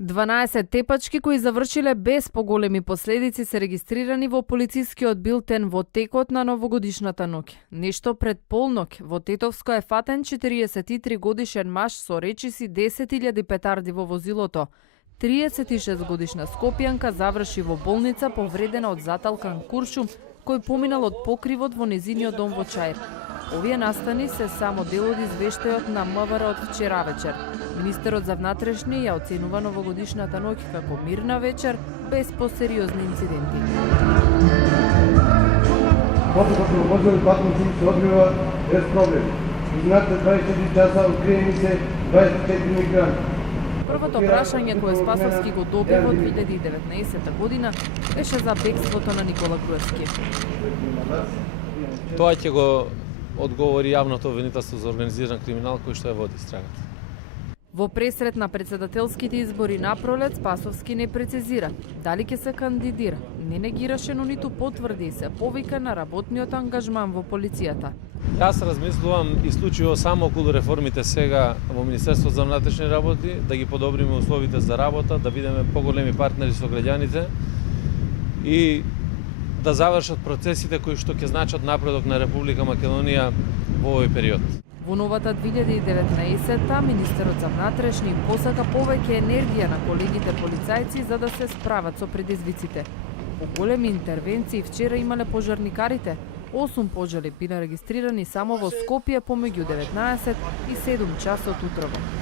12 тепачки кои завршиле без поголеми последици се регистрирани во полицискиот билтен во текот на новогодишната ноќ. Нешто пред полноќ во Тетовско е фатен 43 годишен маж со речиси 10.000 петарди во возилото. 36 годишна скопјанка заврши во болница повредена од заталкан куршум кој поминал од покривот во незиниот дом во Чаир. Овие настани се само дел од извештајот на МВР од вчера вечер. Министерот за внатрешни ја оценува новогодишната ноќ како мирна вечер, без посериозни инциденти. Постапот во возови патници се одвива без проблеми. Изминатите 24 часа откриени се 24 мигранти. Првото прашање кое Спасовски го доби во 2019 година беше за бегството на Никола Груевски. Тоа ќе го одговори јавното обвинителство за организиран криминал кој што ја води страгата. Во пресрет на председателските избори на пролет Спасовски не прецизира дали ќе се кандидира. Не негираше, но ниту потврди и се повика на работниот ангажман во полицијата. Јас размислувам исклучиво само околу реформите сега во Министерството за внатрешни работи, да ги подобриме условите за работа, да бидеме поголеми партнери со граѓаните и да завршат процесите кои што ќе значат напредок на Република Македонија во овој период. Во новата 2019-та министерот за внатрешни посака повеќе енергија на колегите полицајци за да се справат со предизвиците. Поголеми интервенции вчера имале пожарникарите. 8 пожари биле регистрирани само во Скопје помеѓу 19 и 7 часот утрово.